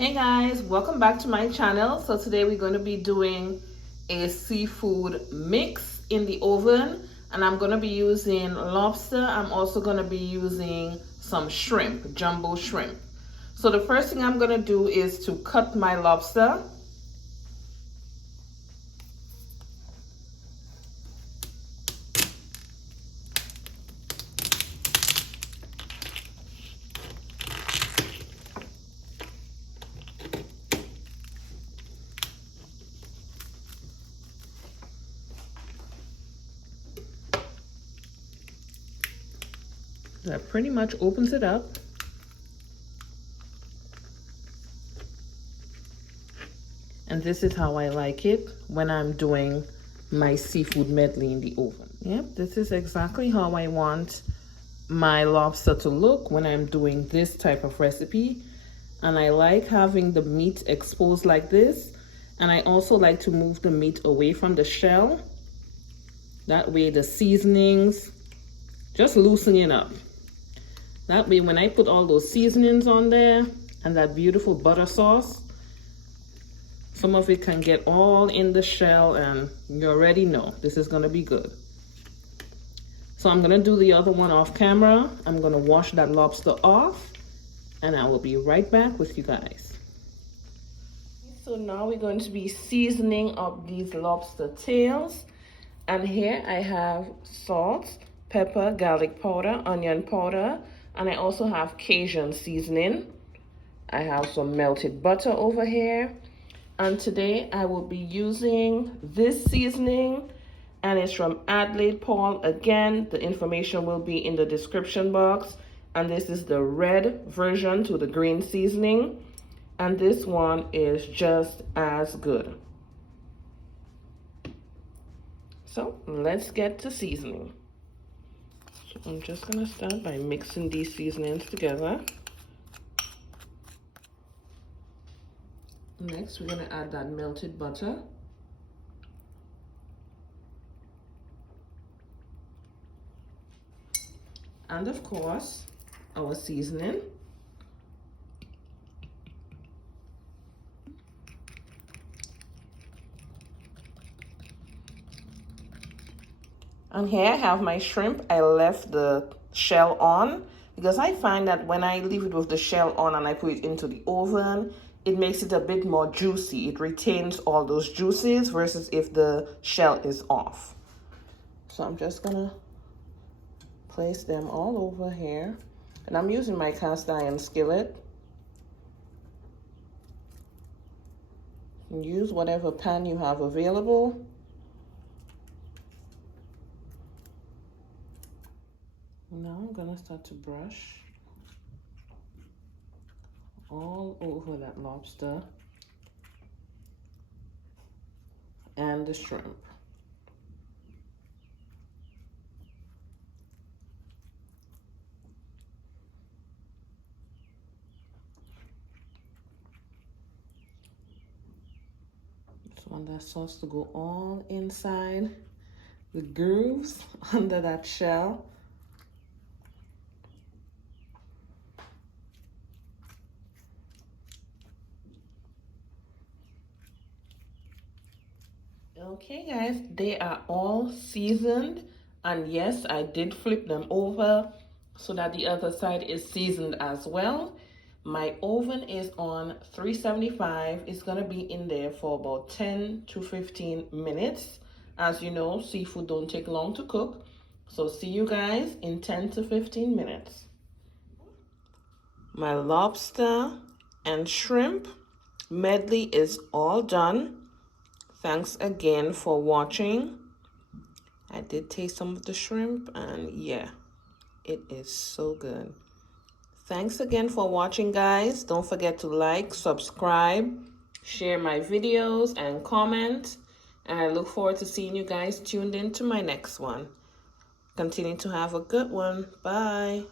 Hey guys, welcome back to my channel. So today we're going to be doing a seafood mix in the oven, and I'm going to be using lobster. I'm also going to be using some shrimp, jumbo shrimp. So the first thing I'm going to do is to cut my lobster. That pretty much opens it up. And this is how I like it when I'm doing my seafood medley in the oven. Yep, this is exactly how I want my lobster to look when I'm doing this type of recipe. And I like having the meat exposed like this. And I also like to move the meat away from the shell. That way the seasonings just loosen it up. That way when I put all those seasonings on there and that beautiful butter sauce, some of it can get all in the shell, and you already know this is gonna be good. So I'm gonna do the other one off camera. I'm gonna wash that lobster off, and I will be right back with you guys. So now we're going to be seasoning up these lobster tails. And here I have salt, pepper, garlic powder, onion powder, and I also have Cajun seasoning. I have some melted butter over here. And today I will be using this seasoning, and it's from Medley. Again, the information will be in the description box. And this is the red version to the green seasoning. And this one is just as good. So let's get to seasoning. So I'm just gonna start by mixing these seasonings together. Next, we're gonna add that melted butter. And of course, our seasoning. And here I have my shrimp. I left the shell on because I find that when I leave it with the shell on and I put it into the oven, it makes it a bit more juicy. It retains all those juices versus if the shell is off. So I'm just gonna place them all over here. And I'm using my cast iron skillet. And use whatever pan you have available. Now I'm gonna start to brush all over that lobster and the shrimp. Just want that sauce to go all inside the grooves under that shell. Okay guys, they are all seasoned, and yes, I did flip them over so that the other side is seasoned as well. My oven is on 375. It's gonna be in there for about 10 to 15 minutes. As you know, seafood don't take long to cook. So see you guys in 10 to 15 minutes. My lobster and shrimp medley is all done. Thanks again for watching. I did taste some of the shrimp, and yeah, it is so good. Thanks again for watching, guys. Don't forget to like, subscribe, share my videos, and comment. And I look forward to seeing you guys tuned in to my next one. Continue to have a good one. Bye.